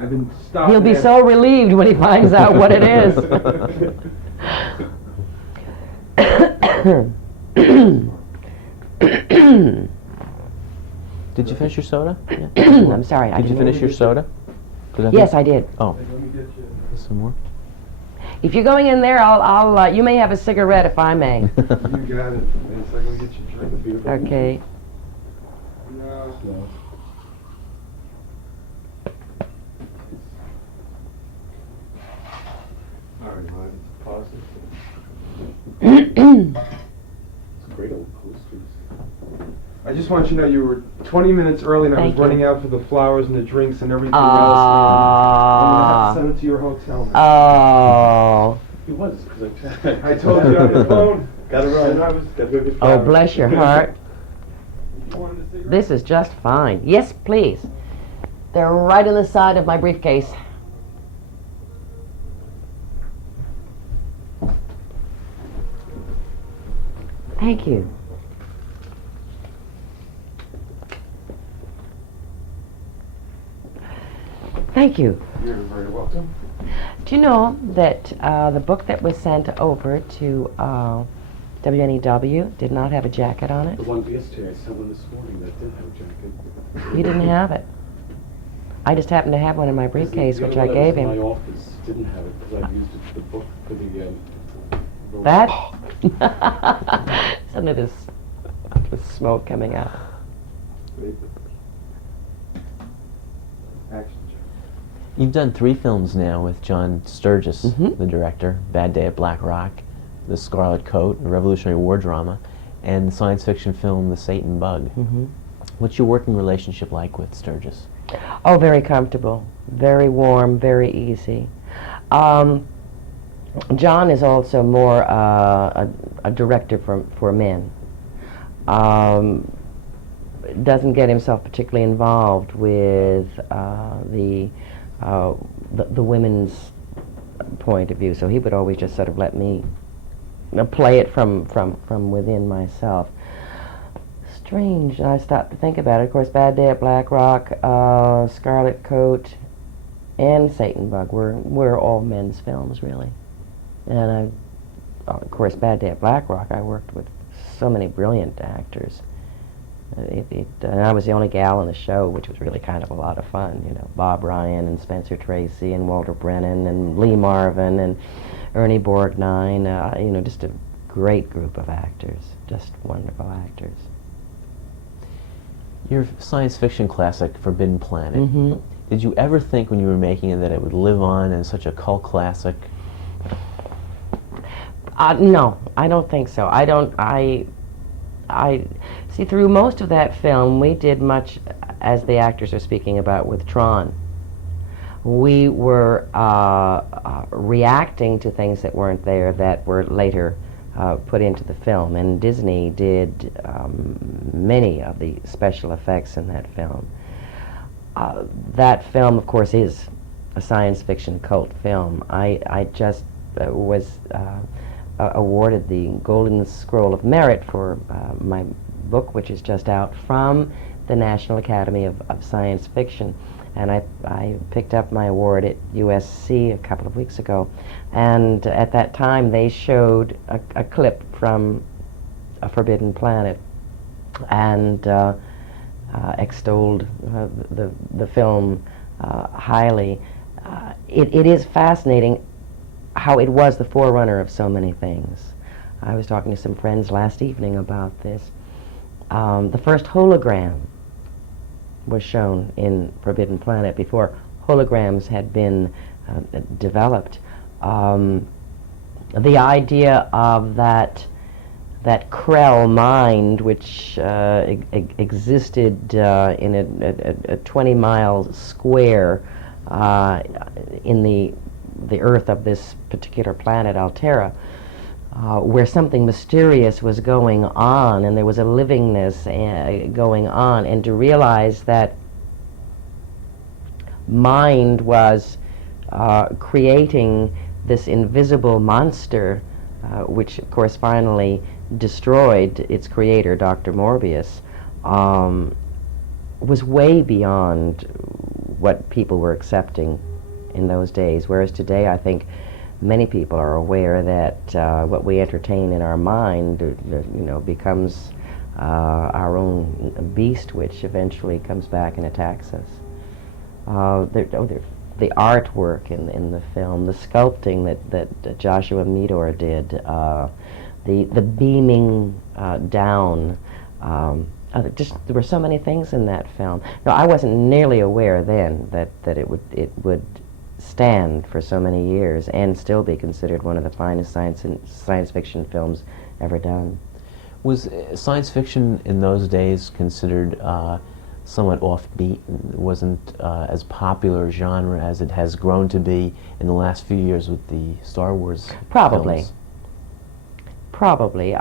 I've been stopping. He'll be so relieved when he finds out what it is. Did you finish your soda? I'm sorry. Did you finish your soda? Yes, I did. Oh, some more. If you're going in there, I'll. You may have a cigarette if I may. You got it. Wait a second, get your drink. Okay. No. All right, pause it. It's great old posters. I just want you to know you were 20 minutes early and I was Thank you. running out for the flowers and the drinks and everything else. I'm going to have to send it to your hotel now. Oh. It was, because I told you on the phone. Gotta run. And I was, Gotta go get Oh, flowers. bless your heart. You wanted a cigarette? This is just fine. Yes, please. They're right in the side of my briefcase. Thank you. Thank you. You're very welcome. Do you know that the book that was sent over to WNEW did not have a jacket on it? The one yesterday, I sent one this morning that did have a jacket. You didn't have it. I just happened to have one in my briefcase, The which other I one gave that was him. in my office didn't have it, because I used it, the book for the... That? Suddenly there's smoke coming out. Action. You've done 3 films now with John Sturges, Mhm. the director, Bad Day at Black Rock, The Scarlet Coat, a Revolutionary War drama, and the science fiction film The Satan Bug. Mm-hmm. What's your working relationship like with Sturges? Oh, very comfortable, very warm, very easy. John is also more a director for men. Doesn't get himself particularly involved with the women's point of view, so he would always just sort of let me play it from within myself. Strange, I stopped to think about it. Of course, Bad Day at Black Rock, Scarlet Coat, and Satan Bug were all men's films, really. And of course, Bad Day at Black Rock, I worked with so many brilliant actors. And I was the only gal in the show, which was really kind of a lot of fun. You know, Bob Ryan and Spencer Tracy and Walter Brennan and Lee Marvin and Ernie Borgnine. You know, just a great group of actors, just wonderful actors. Your science fiction classic, Forbidden Planet. Mm-hmm. Did you ever think when you were making it that it would live on as such a cult classic? No, I don't think so. I see, through most of that film, we did much, as the actors are speaking about, with Tron. We were reacting to things that weren't there that were later put into the film, and Disney did many of the special effects in that film. That film, of course, is a science fiction cult film. I just was awarded the Golden Scroll of Merit for my book, which is just out, from the National Academy of Science Fiction. And I picked up my award at USC a couple of weeks ago. And at that time, they showed a clip from A Forbidden Planet and extolled the film highly. It is fascinating how it was the forerunner of so many things. I was talking to some friends last evening about this. The first hologram was shown in Forbidden Planet before holograms had been developed. The idea of that Krell mind, which existed in a 20-mile square in the Earth of this particular planet, Altera, where something mysterious was going on, and there was a livingness going on, and to realize that mind was creating this invisible monster, which of course finally destroyed its creator, Dr. Morbius, was way beyond what people were accepting in those days. Whereas today, I think many people are aware that what we entertain in our mind, becomes our own beast, which eventually comes back and attacks us. The artwork in the film, the sculpting that Joshua Meador did, the beaming down. There were so many things in that film. No, I wasn't nearly aware then that it would stand for so many years and still be considered one of the finest science fiction films ever done. Was science fiction in those days considered somewhat offbeat? Wasn't as popular a genre as it has grown to be in the last few years with the Star Wars Probably. films? Probably.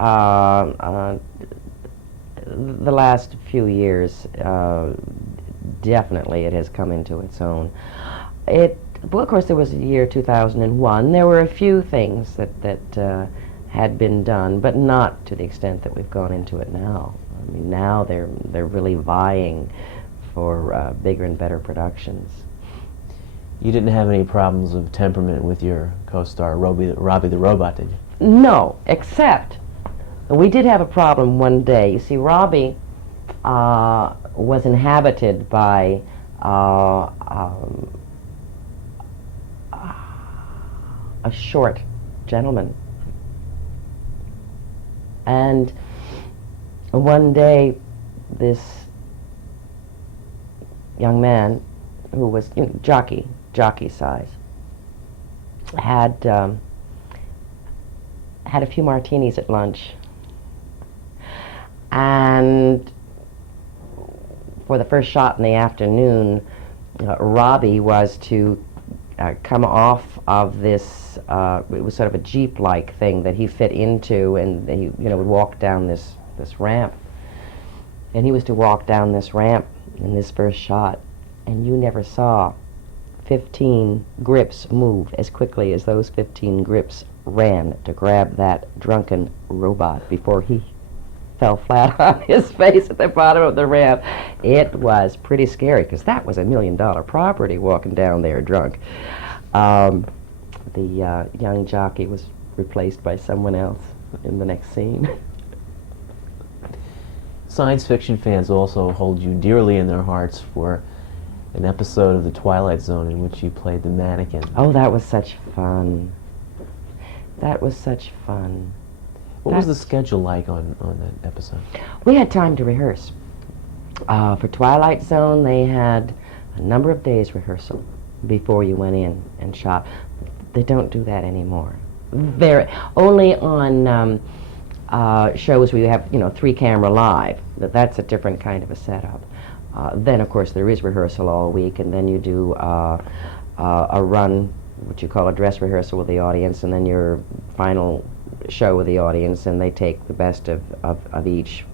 The last few years, definitely it has come into its own. Well, of course, there was the year 2001. There were a few things that had been done, but not to the extent that we've gone into it now. I mean, now they're really vying for bigger and better productions. You didn't have any problems of temperament with your co-star Robbie the Robot, did you? No, except we did have a problem one day. You see, Robbie was inhabited by a short gentleman. And one day, this young man, who was jockey size, had a few martinis at lunch, and for the first shot in the afternoon, Robbie was to come off of this. It was sort of a jeep-like thing that he fit into, and he would walk down this ramp, and he was to walk down this ramp in this first shot, and you never saw 15 grips move as quickly as those 15 grips ran to grab that drunken robot before he fell flat on his face at the bottom of the ramp. It was pretty scary, because that was $1 million property walking down there drunk. The young jockey was replaced by someone else in the next scene. Science fiction fans also hold you dearly in their hearts for an episode of The Twilight Zone in which you played the mannequin. Oh, that was such fun. That was such fun. What was the schedule like on that episode? We had time to rehearse. For Twilight Zone, they had a number of days rehearsal before you went in and shot. They don't do that anymore. They're only on shows where you have, 3-camera live. That's a different kind of a setup. Then, of course, there is rehearsal all week, and then you do a run, what you call a dress rehearsal with the audience, and then your final show with the audience, and they take the best of each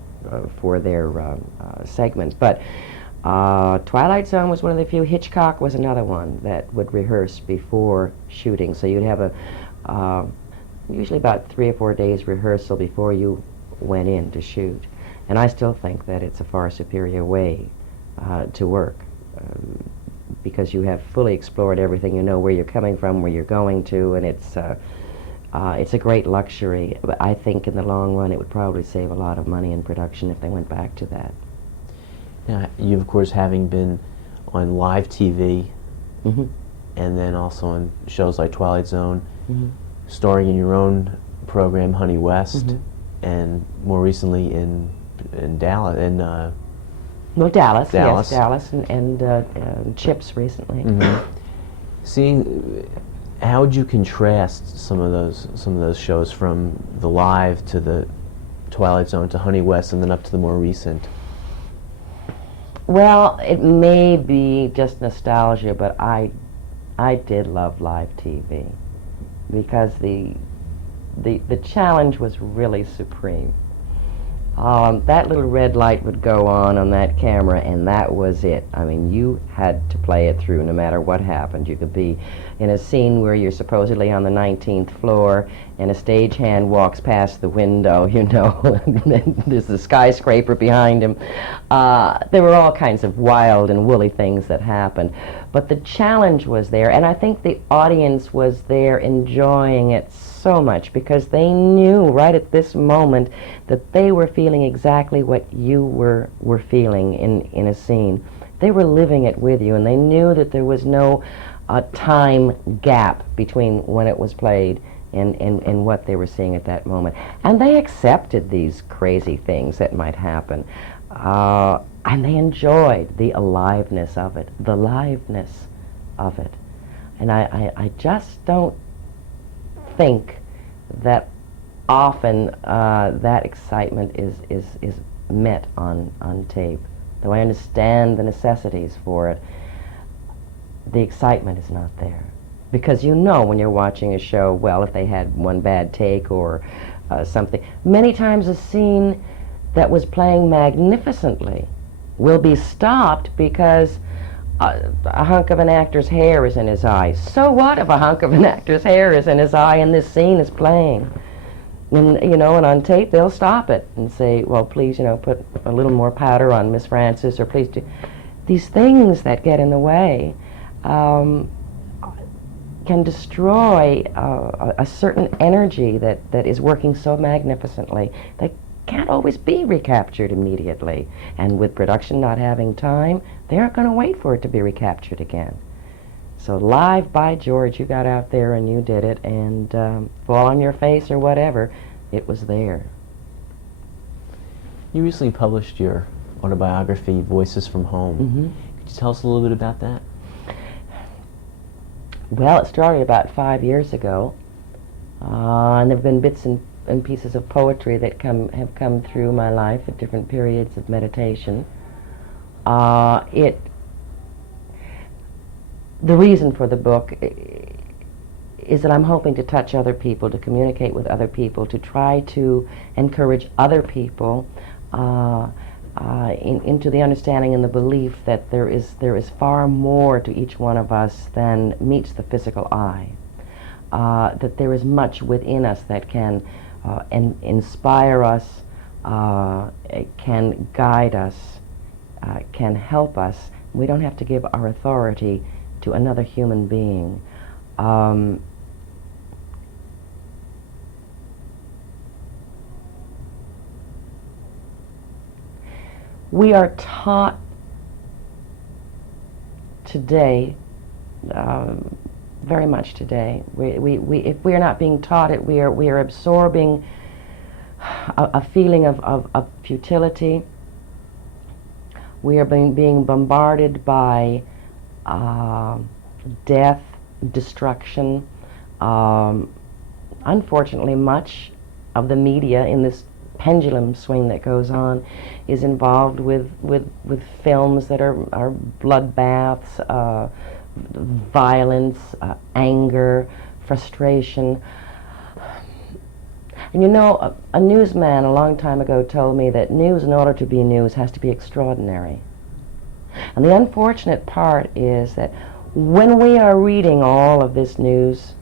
for their segments. But Twilight Zone was one of the few. Hitchcock was another one that would rehearse before shooting. So you'd have usually about 3 or 4 days rehearsal before you went in to shoot. And I still think that it's a far superior way to work, because you have fully explored everything. You know where you're coming from, where you're going to, and it's a great luxury. But I think in the long run it would probably save a lot of money in production if they went back to that. Now, you, of course, having been on live TV, Mm-hmm. and then also on shows like Twilight Zone, Mm-hmm. starring in your own program, Honey West, Mhm. and more recently in Dallas, Well, Dallas, Dallas. yes, Dallas, and Chips recently. Seeing, how would you contrast some of those shows from the live to the Twilight Zone to Honey West, and then up to the more recent? Well, it may be just nostalgia, but I did love live TV, because the challenge was really supreme. That little red light would go on that camera, and that was it. I mean, you had to play it through no matter what happened. You could be in a scene where you're supposedly on the 19th floor, and a stagehand walks past the window, you know, and there's a skyscraper behind him. There were all kinds of wild and woolly things that happened. But the challenge was there, and I think the audience was there enjoying it so much because they knew right at this moment that they were feeling exactly what you were feeling in a scene. They were living it with you, and they knew that there was no time gap between when it was played and what they were seeing at that moment. And they accepted these crazy things that might happen. And they enjoyed the aliveness of it, the liveness of it. And I just don't think that often that excitement is met on tape. Though I understand the necessities for it, the excitement is not there. Because you know when you're watching a show, well, if they had one bad take or something. Many times a scene that was playing magnificently will be stopped because a hunk of an actor's hair is in his eye. So what if a hunk of an actor's hair is in his eye and this scene is playing? And, you know, and on tape they'll stop it and say, well, please, you know, put a little more powder on Miss Frances, or please do. These things that get in the way can destroy a certain energy that is working so magnificently that can't always be recaptured immediately. And with production not having time, they aren't going to wait for it to be recaptured again. So live, by George, you got out there and you did it, and fall on your face or whatever, it was there. You recently published your autobiography, Voices from Home. Mm-hmm. Could you tell us a little bit about that? Well, it started about 5 years ago, and there have been bits and pieces of poetry that have come through my life at different periods of meditation. The reason for the book is that I'm hoping to touch other people, to communicate with other people, to try to encourage other people into the understanding and the belief that there is far more to each one of us than meets the physical eye. That there is much within us that can inspire us, can guide us, can help us. We don't have to give our authority to another human being. We are taught today, very much today. If we are not being taught it, we are absorbing a feeling of futility. We are being bombarded by death, destruction. Unfortunately, much of the media in this pendulum swing that goes on is involved with films that are bloodbaths, violence, anger, frustration. And you know, a newsman a long time ago told me that news, in order to be news, has to be extraordinary. And the unfortunate part is that when we are reading all of this news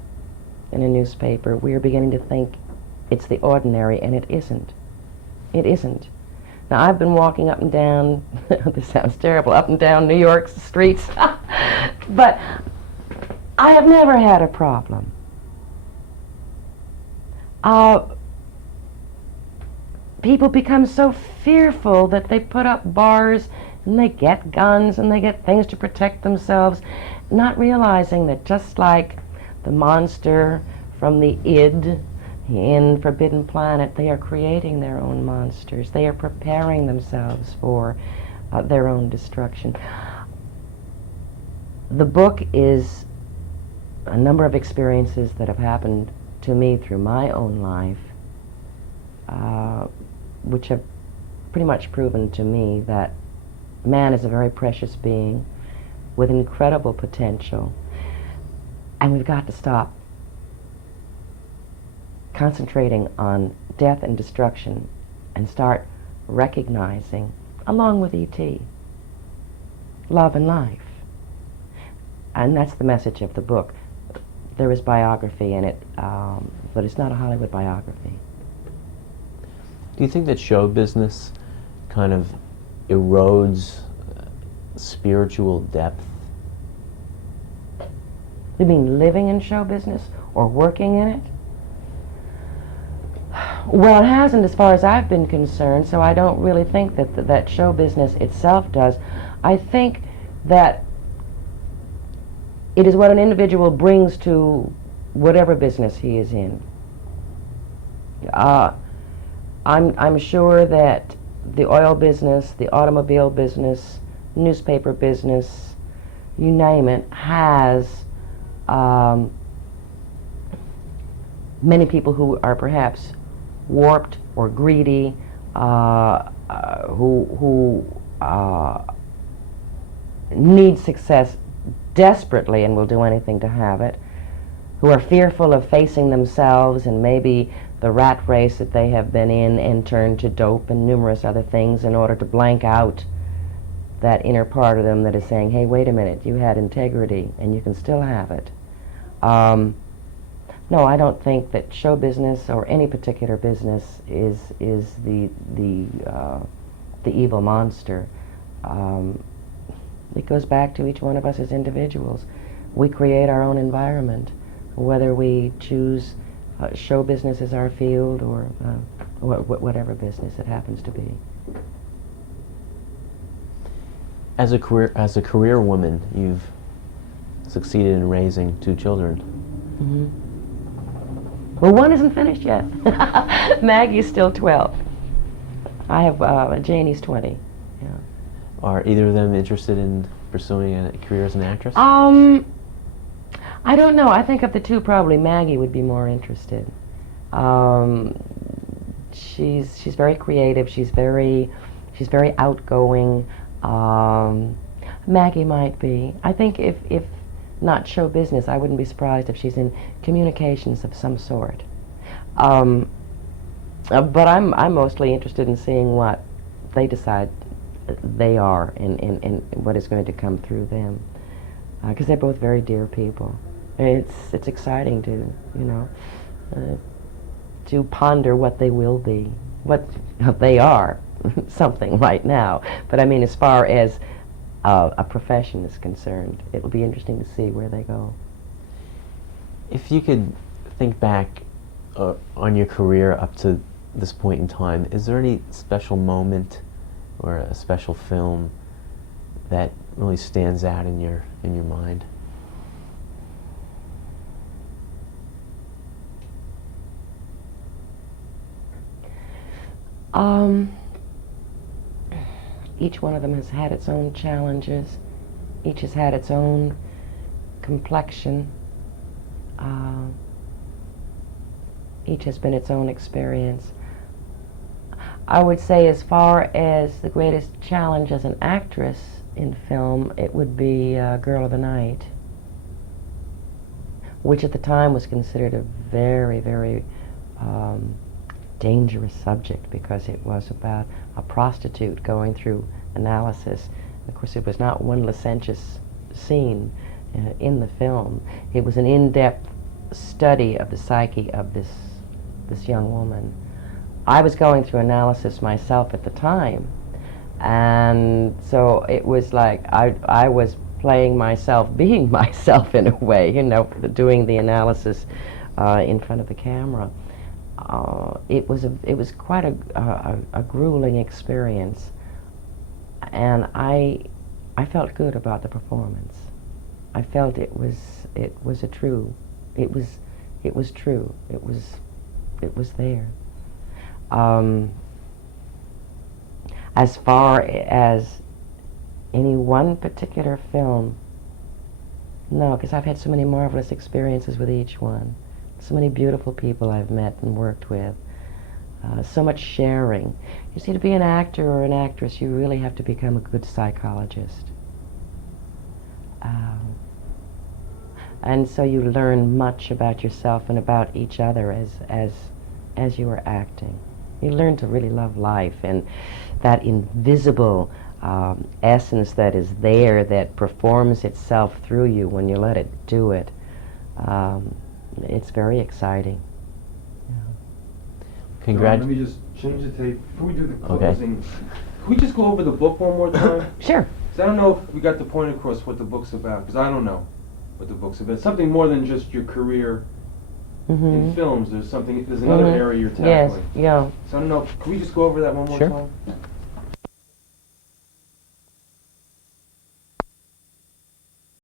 in a newspaper, we are beginning to think it's the ordinary, and it isn't. It isn't. Now, I've been walking up and down, this sounds terrible, up and down New York's streets, but I have never had a problem. People become so fearful that they put up bars and they get guns and they get things to protect themselves, not realizing that just like the monster from the id in Forbidden Planet, they are creating their own monsters. They are preparing themselves for their own destruction. The book is a number of experiences that have happened to me through my own life, which have pretty much proven to me that man is a very precious being with incredible potential, and we've got to stop concentrating on death and destruction and start recognizing, along with E.T., love and life. And that's the message of the book. There is biography in it, but it's not a Hollywood biography. Do you think that show business kind of erodes spiritual depth? You mean living in show business or working in it? Well, it hasn't as far as I've been concerned, so I don't really think that that show business itself does. I think that it is what an individual brings to whatever business he is in. I'm sure that the oil business, the automobile business, newspaper business, you name it, has many people who are perhaps warped or greedy, who need success desperately and will do anything to have it, who are fearful of facing themselves and maybe the rat race that they have been in and turned to dope and numerous other things in order to blank out that inner part of them that is saying, hey, wait a minute, you had integrity and you can still have it. No, I don't think that show business or any particular business is the evil monster. It goes back to each one of us as individuals. We create our own environment, whether we choose show business as our field or whatever business it happens to be. As a career woman, you've succeeded in raising 2 children. Mm-hmm. Well, one isn't finished yet. Maggie's still 12. I have Janie's 20. Yeah. Are either of them interested in pursuing a career as an actress? I don't know. I think of the two, probably Maggie would be more interested. She's very creative. She's very outgoing. Maggie might be. I think if not show business, I wouldn't be surprised if she's in communications of some sort. But I'm mostly interested in seeing what they decide they are and what is going to come through them, because they're both very dear people. It's exciting to to ponder what they will be, what they are, something right now. But I mean, as far as a profession is concerned, it will be interesting to see where they go. If you could think back on your career up to this point in time, is there any special moment or a special film that really stands out in your mind? Each one of them has had its own challenges. Each has had its own complexion. Each has been its own experience. I would say, as far as the greatest challenge as an actress in film, it would be Girl of the Night, which at the time was considered a very, very dangerous subject, because it was about a prostitute going through analysis. Of course, it was not one licentious scene in the film. It was an in-depth study of the psyche of this young woman. I was going through analysis myself at the time, and so it was like I was playing myself, being myself in a way, doing the analysis in front of the camera. It was quite a grueling experience, and I felt good about the performance. I felt it was true. It was there. As far as any one particular film, no, because I've had so many marvelous experiences with each one. So many beautiful people I've met and worked with. So much sharing. You see, to be an actor or an actress, you really have to become a good psychologist. And so you learn much about yourself and about each other as you are acting. You learn to really love life, and that invisible essence that is there that performs itself through you when you let it do it. It's very exciting. Congrat. Let me just change the tape. Before we do the Okay. closing, can we just go over the book one more time? Sure. 'Cause I don't know if we got the point across what the book's about, because I don't know what the book's about. It's something more than just your career in films. There's another area you're tackling. Yes, yeah. So I don't know, can we just go over that one more Sure. time?